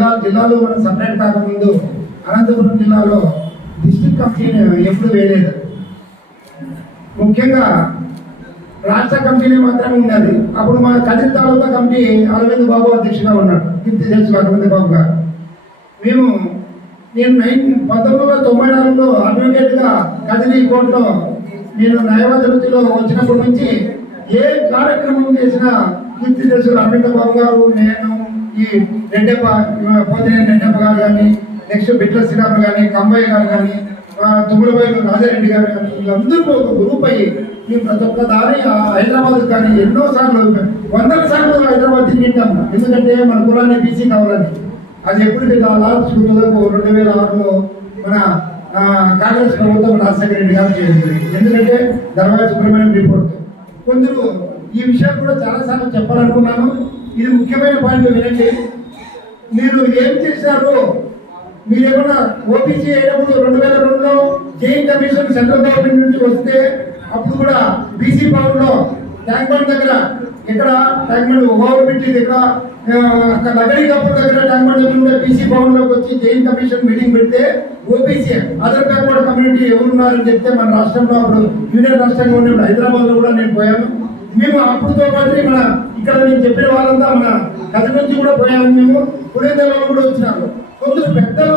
జిల్లా జిల్లాలో మనం సపరేట్ కాకముందు అనంతపురం జిల్లాలో డిస్టిక్ కమిటీని ఎప్పుడు వేయలేదు. ముఖ్యంగా రాష్ట్ర కమిటీని మాత్రమే ఉన్నది. అప్పుడు మా కదిరి తాలూకా కమిటీ అరవింద్ బాబు అధ్యక్షుగా ఉన్నాడు. కీర్తి తెలుసు అరవింద్ బాబు గారు. మేము నేను నైన్ పంతొమ్మిది వందల తొంభై నాలుగులో అడ్వకేట్గా కదిరి కోర్టులో నేను న్యాయవాద వృత్తిలో వచ్చినప్పటి నుంచి ఏ కార్యక్రమం చేసినా కీర్తి తెలుసు అరవింద్ బాబు గారు నేను ఈ రెడ్డప్ప పోతినేని రెడ్డప్ప గారు కానీ నెక్స్ట్ బిట్ల శ్రీరాములు కానీ కంబయ్య గారు కానీ తుమ్మలబోయిన రాజారెడ్డి గారు కానీ వీళ్ళందరూ ఒక గ్రూప్ అయ్యి మేము ప్రతి ఒక్క దారి హైదరాబాద్ కానీ ఎన్నో సార్లు వందల సార్లు హైదరాబాద్ తిరిగింటాము ఎందుకంటే మన కులాన్ని బీసీ కావాలని. అది ఎప్పుడు లాస్ట్ రెండు వేల ఆరులో మన కాంగ్రెస్ ప్రభుత్వం రాజశేఖర రెడ్డి గారు చేసింది. ఎందుకంటే ధర్మా సుబ్రహ్మణ్యం రిపోర్ట్ కొందరు ఈ విషయాలు కూడా చాలాసార్లు చెప్పాలనుకున్నాను. ఇది ముఖ్యమైన పాయింట్ వినండి. మీరు ఏం చేశారు మీరు ఏమన్నా ఓపీసీ అయినప్పుడు రెండు వేల రెండులో జైన్ కమిషన్ సెంట్రల్ గవర్నమెంట్ నుంచి వస్తే అప్పుడు కూడా బీసీ భవన్లో ట్యాంక్ బండ్ దగ్గర ఇక్కడ ట్యాంక్ బండ్ ఓవర్ బ్రిడ్జ్ దగ్గర నగరీ కప్పుడు దగ్గర ట్యాంక్ బండ్ దగ్గర ఉండే బీసీ భవన్లోకి వచ్చి జైన్ కమిషన్ మీటింగ్ పెడితే ఓపీసీ అదర్ బ్యాక్వర్డ్ కమ్యూనిటీ ఎవరున్నారని చెప్తే మన రాష్ట్రంలో అప్పుడు యూనియన్ రాష్ట్రంగా ఉన్నప్పుడు హైదరాబాద్లో కూడా నేను పోయాను. మేము అప్పుడుతో పాటు మన ఇక్కడ నేను చెప్పిన వాళ్ళంతా మన కథ నుంచి కూడా పోయాము మేము. పుణేంద్రలో కూడా వచ్చినాము. కొందరు పెద్దలు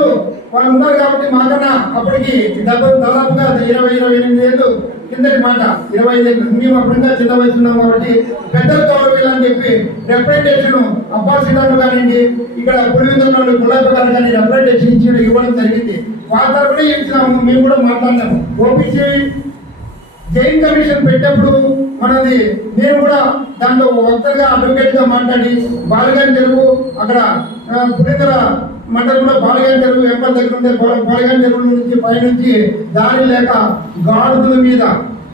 వాళ్ళు ఉన్నారు కాబట్టి మాకన్నా అప్పటికి డెబ్బై దాదాపుగా ఇరవై ఇరవై ఎనిమిది ఏళ్ళు కిందటి మాట. ఇరవై ఐదు ఏళ్ళు. మేము అప్పుడు చిన్న వయసు ఉన్నాం కాబట్టి పెద్దలు గౌరవించాలని చెప్పి రిప్రజెంటేషన్ అబ్బాస్ కానివ్వండి ఇక్కడ పులివెందులలో గులాబీ గారు కానీ రిప్రజెంటేషన్ ఇచ్చి ఇవ్వడం జరిగింది. వాళ్ళ తరఫున ఇచ్చినాము మేము కూడా మాట్లాడినాము. ఓపీసీ జైన్ కమిషన్ పెట్టినప్పుడు మనది నేను కూడా దాంట్లో వక్తగా అడ్వకేట్గా మాట్లాడి బాలగాని చెరువు అక్కడ ఆ, పులిందర మండలి కూడా బాలగాని చెరువు ఎంపల్ దగ్గర ఉండే బాల- బాలగాని చెరువు నుంచి పైనుంచి దారి లేక గాడుగుల మీద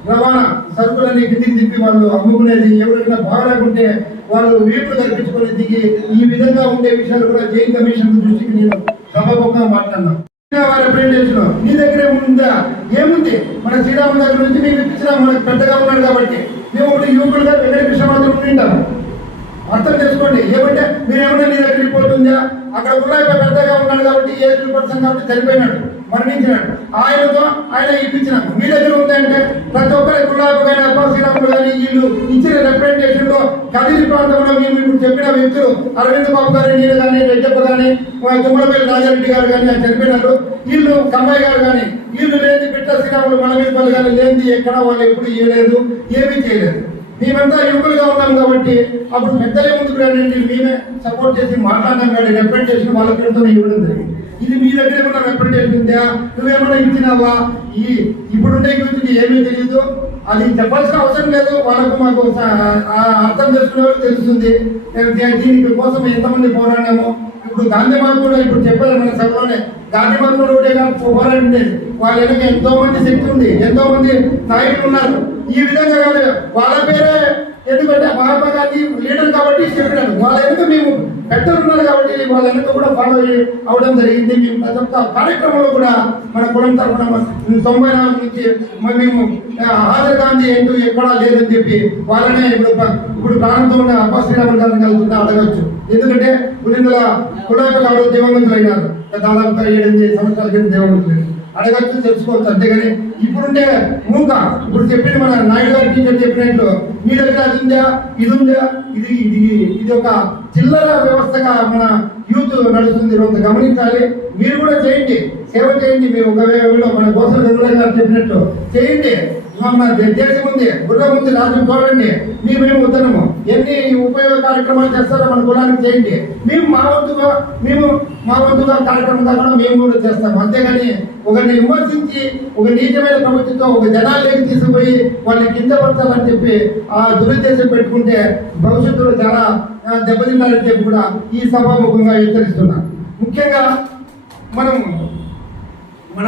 రవాణా సరుకులన్నీ కిందికి తిప్పి వాళ్ళు అమ్ముకునేది. ఎవరైనా బాగలేకుంటే వాళ్ళు వీపులు కల్పించుకునే దిగి ఈ విధంగా ఉండే విషయాలు కూడా జైన్ కమిషన్ దృష్టికి నేను సభాముఖంగా మాట్లాడినా. నీ దగ్గరే ఉందా? ఏముంది? మన శ్రీరామ దగ్గర నుంచి మేము ఇప్పించిన మనకు పెద్దగా ఉన్నాడు కాబట్టి మేము ఒకటి యువకులుగా వెంకట కృష్ణమాత్రం ఉండింటాము. అర్థం చేసుకోండి. ఏమంటే మీరేమన్నా నీ దగ్గర రిపోర్ట్ ఉందా అక్కడ ఉన్నాయి పెద్దగా ఉన్నాడు కాబట్టి ఏజ్ పర్సన్ కాబట్టి చనిపోయినాడు. మరణించినాడు ఆయనతో ఆయన ఇప్పించినాము మీ దగ్గర ఉందంటే ప్రతి ఒక్కరి గులాబీ కానీ అబ్బా శ్రీరాములు కానీ వీళ్ళు ఇచ్చిన రిప్రజెంటేషన్లో కదిరి ప్రాంతంలో మేము ఇప్పుడు చెప్పిన వ్యక్తులు అరవింద్ బాబు గారు నేను కానీ రెడ్డప్ప కానీ తుమ్మలపల్లి రాజారెడ్డి గారు కానీ ఆయన చనిపోయినారు. వీళ్ళు కమ్మాయి గారు కానీ వీళ్ళు లేని బిడ్డ శ్రీరాములు మన మీద పల్లి కానీ లేనిది ఎక్కడ వాళ్ళు ఎప్పుడు ఇవ్వలేదు ఏమీ చేయలేదు. మేమంతా యువకులుగా ఉన్నాం కాబట్టి అప్పుడు పెద్దలే ముందుకు రండి మేమే సపోర్ట్ చేసి మాట్లాడడం కానీ రిప్రజెంటేషన్ వాళ్ళ పేరుతో ఇవ్వడం జరిగింది. ఇది మీ దగ్గర ఏమన్నా రిప్రజెంటేషన్ ఉందా? నువ్వేమన్నా ఇచ్చినావా? ఈ ఇప్పుడుండే గురించి ఏమీ తెలియదు అది చెప్పాల్సిన అవసరం లేదు. వాళ్ళకు మాకు ఆ అర్థం చేసుకునే తెలుస్తుంది. దీనికి కోసం ఎంతమంది పోరాడాము ఇప్పుడు గాంధీ మార్గం కూడా ఇప్పుడు చెప్పారు మన సభలోనే. గాంధీ మార్గం కూడా పోరాడింది వాళ్ళ వెనక ఎంతో మంది శక్తి ఉంది ఎంతో మంది నాయకులు ఉన్నారు. ఈ విధంగా వాళ్ళ పేరే ఎందుకంటే మహాత్మా గాంధీ లీడర్ కాబట్టి చెప్పినాడు. వాళ్ళ వెనుక మేము పెద్దలు ఉన్నారు కాబట్టి వాళ్ళ వెనుక కూడా ఫాలో అవడం జరిగింది. మేము ప్రతి ఒక్క కార్యక్రమంలో కూడా మన కులం తరఫున తొంభై నాలుగు నుంచి మేము హాజరు గాంధీ ఏంటో ఎక్కడా లేదని చెప్పి వాళ్ళనే ఇప్పుడు ఇప్పుడు ప్రాణంతో ఉన్న అబ్బా శ్రీరాములు గారిని కలుగుతుంటే అడగచ్చు. ఎందుకంటే పులిందుల కులాబీ గారు దేవమంతులు అయినారు దాదాపుగా ఏడెనిమిది సంవత్సరాల క్రితం దేవమంతులు అడగచ్చు తెలుసుకోవచ్చు అంతేగాని ఇప్పుడుండే మూక ఇప్పుడు చెప్పిన మన నాయుడు గారి టీచర్ చెప్పినట్లు మీ దగ్గర అది ఉందా? ఇది ఉందా? ఇది ఇది ఇది ఒక చిల్లర వ్యవస్థగా మన యూత్ నడుస్తుంది. కొంత గమనించాలి. మీరు కూడా చేయండి. సేవ చేయండి. మీరు ఒక వేళ మన గోసల గంగుల గారు చెప్పినట్టు చేయండి. మన దేశం ఉంది గుర్రం ఉంది రాజ్యం చూడండి మేము మేము ఎన్ని ఉపయోగ కార్యక్రమాలు చేస్తారో మన కులానికి చేయండి. మేము మా వంతుగా మేము మా వంతుగా కార్యక్రమం కాకుండా మేము కూడా చేస్తాం. అంతేగాని ఒకరిని విమర్శించి ఒక నీచమైన ప్రవృత్తితో ఒక జనాలకి తీసుకుపోయి వాళ్ళని కింద పరచాలని చెప్పి ఆ దురుద్దేశం పెట్టుకుంటే భవిష్యత్తులో చాలా దెబ్బతిన్నారని చెప్పి కూడా ఈ సభాముఖంగా హెచ్చరిస్తున్నా ముఖ్యంగా మనం మన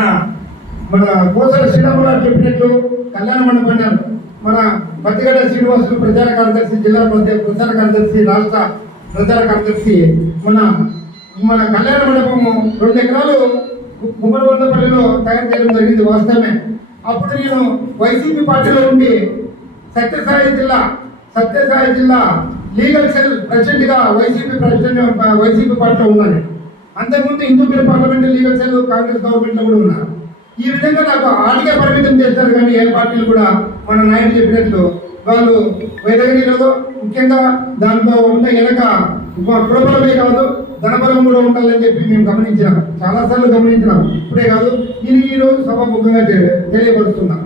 మన కోసల శ్రీరామరావు చెప్పినట్టు చెప్పినట్లు కళ్యాణ మండపం మన పత్తిగడ్డ శ్రీనివాసులు ప్రచార కార్యదర్శి జిల్లా ప్రచార ప్రచార కార్యదర్శి రాష్ట్ర ప్రచార కార్యదర్శి మన మన కళ్యాణ మండపము రెండు ఎకరాలు కుమ్మరవందపల్లిలో తయారు చేయడం జరిగింది వాస్తవమే. అప్పుడు నేను వైసీపీ పార్టీలో ఉండి సత్యసాయి జిల్లా సత్యసాయి జిల్లా లీగల్ సెల్ ప్రెసిడెంట్గా వైసీపీ ప్రెసిడెంట్ వైసీపీ పార్టీలో ఉన్నాను. అంతకుముందు Hindupur parliament legal cell Congress గవర్నమెంట్లో కూడా ఉన్నారు. ఈ విధంగా నాకు ఆర్థిక పరిమితం చేస్తారు కానీ ఏ పార్టీలు కూడా మన నాయకులు చెప్పినట్లు వాళ్ళు వేదగిరిలో ముఖ్యంగా దాంట్లో ఉన్న వెనక కులబలమే కాదు ధనబలం కూడా ఉండాలని చెప్పి మేము గమనించినాం. చాలా సార్లు గమనించినాం. ఇప్పుడే కాదు ఇది ఈరోజు సభ ముఖ్యంగా తెలియపరుస్తున్నాం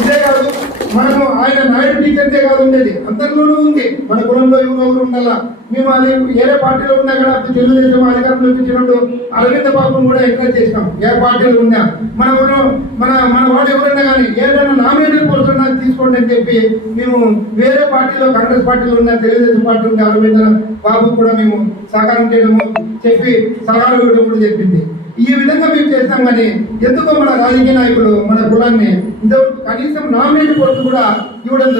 ఇదే కాదు మనము ఆయన నాయుడు టీచర్తే కాదు ఉండేది. అందరిలోనూ ఉంది. మన కులంలో ఎవరు ఉండాలా? మేము అది ఏరే పార్టీలో ఉన్నా కూడా తెలుగుదేశం అధికారంలో వచ్చినప్పుడు అరవింద బాబును కూడా ఎంకరేజ్ చేసినాం. ఏ పార్టీలో ఉన్నా. మన మన మన వాడు ఎవరైనా కానీ ఏదైనా నామినేటెడ్ పోస్ట్ తీసుకోండి అని చెప్పి మేము వేరే పార్టీలో కాంగ్రెస్ పార్టీలో ఉన్న తెలుగుదేశం పార్టీ ఉన్న అరవింద బాబు కూడా మేము సహకారం చేయడము చెప్పి సలహాలు ఇవ్వడం కూడా చెప్పింది ఈ విధంగా మేము చేస్తాం కానీ ఎందుకో మన రాజకీయ నాయకులు మన కులాన్ని ఇంతవరకు కనీసం నామినేట్ పోస్ట్ కూడా ఇవ్వడం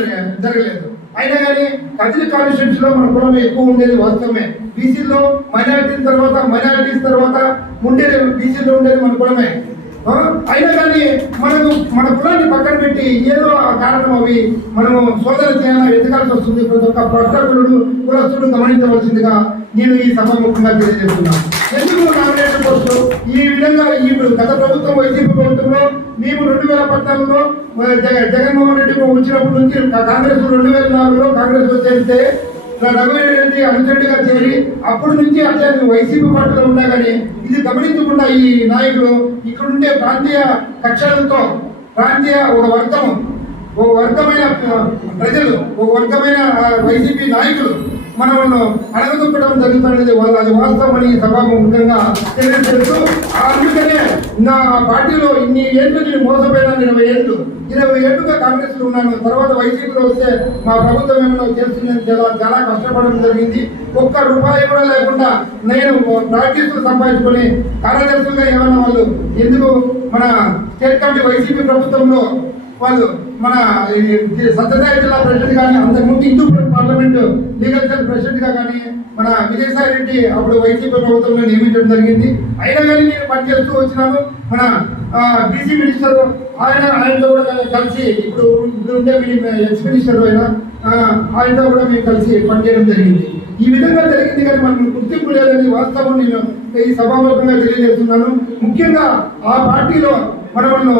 జరగలేదు. అయినా కానీ కదిలి కాన్స్టిట్యూన్స్లో మన కులం ఎక్కువ ఉండేది వాస్తవమే. బీసీలో మైనారిటీస్ తర్వాత మైనారిటీస్ తర్వాత ఉండేది బీసీలో ఉండేది మన కులమే. అయినా కానీ మనకు మన కులాన్ని పక్కన పెట్టి ఏదో ఆ కారణం అవి మనము శోధన చేయాలని వెతకాల్సి వస్తుంది. ప్రతి ఒక్క పట్టకులుడు కులస్తుడు గమనించవలసిందిగా నేను ఈ సభాముఖంగా తెలియజేస్తున్నాను ఎందుకు నామినేషన్ పోస్టు? ఈ విధంగా ఈ గత ప్రభుత్వం వైసీపీ ప్రభుత్వంలో మేము రెండు వేల పద్నాలుగులో జగ- జగన్మోహన్ రెడ్డి వచ్చినప్పటి నుంచి కాంగ్రెస్ రెండు వేల నాలుగులో కాంగ్రెస్ చేస్తే చేరితే అనుచరుడిగా చేరి అప్పటి నుంచి అతను వైసీపీ పార్టీలో ఉన్నా కానీ ఇది గమనించకుండా ఈ నాయకులు ఇక్కడుండే ప్రాంతీయ కక్షలతో ప్రాంతీయ ఒక వర్గం ఓ వర్గమైన ప్రజలు ఓ వర్గమైన వైసీపీ నాయకులు మనల్ని అడగదొక్కడం జరుగుతున్నది వాళ్ళు అది వాస్తవమని సభాముఖంగా తెలియజేస్తూ అందుకనే నా పార్టీలో ఇన్ని ఏళ్ళు నేను మోసపోయినాను ఇరవై ఏళ్ళు. ఇరవై ఏళ్ళుగా కాంగ్రెస్లో ఉన్నాను. తర్వాత వైసీపీలో వస్తే మా ప్రభుత్వం ఏమైనా చేస్తుందని చాలా చాలా కష్టపడడం జరిగింది. ఒక్క రూపాయి కూడా లేకుండా నేను ప్రాక్టీసులు సంపాదించుకొని కార్యదర్శులుగా ఏమైనా వాళ్ళు ఎందుకు మన స్టేట్ కమిటీ వైసీపీ ప్రభుత్వంలో వాళ్ళు మన సత్యసాయి జిల్లా ప్రెసిడెంట్ కానీ అంతకుముందు హిందూ పార్లమెంట్ లీగల్ సెల్ కానీ మన విజయసాయి రెడ్డి అప్పుడు వైసీపీ ప్రభుత్వంలో నియమించడం జరిగింది. అయినా కానీ నేను పనిచేస్తూ వచ్చినాను. మన బీసీ మినిస్టర్ ఆయన ఆయనతో కూడా కలిసి ఇప్పుడు ఇప్పుడు ఉండే ఎక్స్ మినిస్టర్ ఆయన ఆయనతో కూడా మేము కలిసి పనిచేయడం జరిగింది. ఈ విధంగా జరిగింది కానీ మనం గుర్తింపు లేదని వాస్తవం నేను ఈ సభాముఖంగా తెలియజేస్తున్నాను. ముఖ్యంగా ఆ పార్టీలో మనము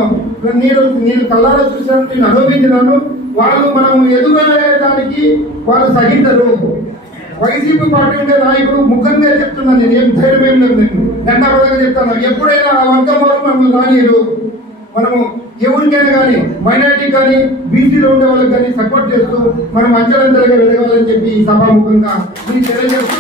నేను నేను కళ్ళారా చూశాను నేను అనుభవించినాను. వాళ్ళు మనం ఎదుగుదానికి వాళ్ళు సహించరు. వైసీపీ పార్టీ ఉండే నాయకుడు ముఖంగా చెప్తున్నాను నేను ఏం ధైర్యం ఏం లేదు నేను దండపదంగా చెప్తాను. ఎప్పుడైనా ఆ వర్గం వారు మనల్ని రానియరు మనము ఎవరికైనా కానీ మైనారిటీ కానీ బీసీలో ఉండే వాళ్ళకి కానీ సపోర్ట్ చేస్తూ మనం అంచెలంచెలుగా వెలగాలని చెప్పి ఈ సభాముఖంగా మీకు తెలియజేస్తూ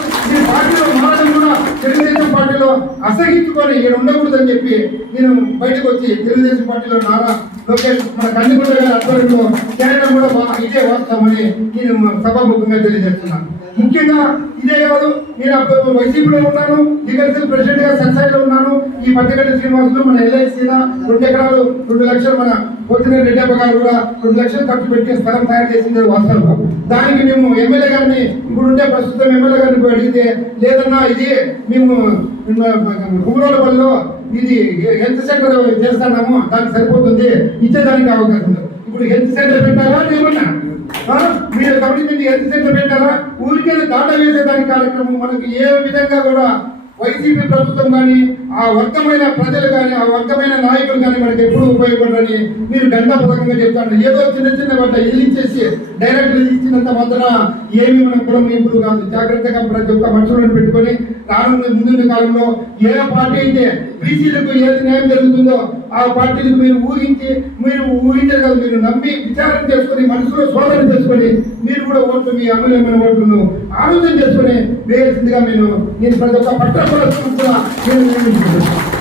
పార్టీలో మారడం కూడా తెలుగుదేశం పార్టీలో అసహించుకొని ఇక్కడ ఉండకూడదని చెప్పి నేను బయటకు వచ్చి తెలుగుదేశం పార్టీలో నారా లోకేష్ మన కందికొండ గారి ఆధ్వర్యంలో చేరడం కూడా ఇదే వాస్తవమని నేను సభాముఖంగా తెలియజేస్తున్నాను. ముఖ్యంగా ఇదే కాదు నేను వైసీపీలో ఉన్నాను లీగల్ సెల్ ప్రెసిడెంట్గా సన్సైడ్ ఉన్నాను ఈ పత్తిగడ్డ శ్రీనివాసులు మన ఎల్ఐసి రెండు ఎకరాలు రెండు లక్షలు మన పొద్దున రెడ్డప్ప గారు కూడా రెండు లక్షలు ఖర్చు పెట్టి స్థలం తయారు చేసింది వాస్తవం. దానికి మేము ఎమ్మెల్యే గారిని ఇప్పుడు ఉండే ప్రస్తుతం ఎమ్మెల్యే గారిని అడిగితే లేదన్నా ఇది మేము కుమరోలపల్లిలో ఇది హెల్త్ సెంటర్ చేస్తున్నాము దానికి సరిపోతుంది ఇచ్చేదానికి అవకాశం ఉంది. ఇప్పుడు హెల్త్ సెంటర్ పెట్టారా ఏమన్నా? మీరు కమిటీ హెల్త్ సెంటర్ పెట్టారా ఊరికే దాట వేసేదానికి కార్యక్రమం మనకి ఏ విధంగా కూడా వైసీపీ ప్రభుత్వం కానీ ఆ వర్గమైన ప్రజలు కానీ ఆ వర్గమైన నాయకులు కానీ మనకి ఎప్పుడు ఉపయోగపడరని మీరు గంట చెప్తాను ఏదో చిన్న చిన్న వాట ఇల్లు ఇచ్చేసి డైరెక్ట్ ఇచ్చినంత మాత్రాన ఏమి మన కులం ఇప్పుడు కాదు. జాగ్రత్తగా ప్రతి ఒక్క మనుషులను పెట్టుకొని రానున్న ముందున్న కాలంలో ఏ పార్టీ అయితే బీసీలకు ఏది న్యాయం జరుగుతుందో ఆ పార్టీలకు మీరు ఊహించి మీరు ఊహించే కాదు మీరు నమ్మి విచారం చేసుకొని మనసులో శోధన చేసుకొని మీరు కూడా ఓట్లు మీ అమూల్యమైన ఓట్లను ఆలోచన చేసుకొని వేయాల్సిందిగా నేను నేను ప్రతి ఒక్క పట్టణ కూడా నేను నిర్మించుకుంటున్నాను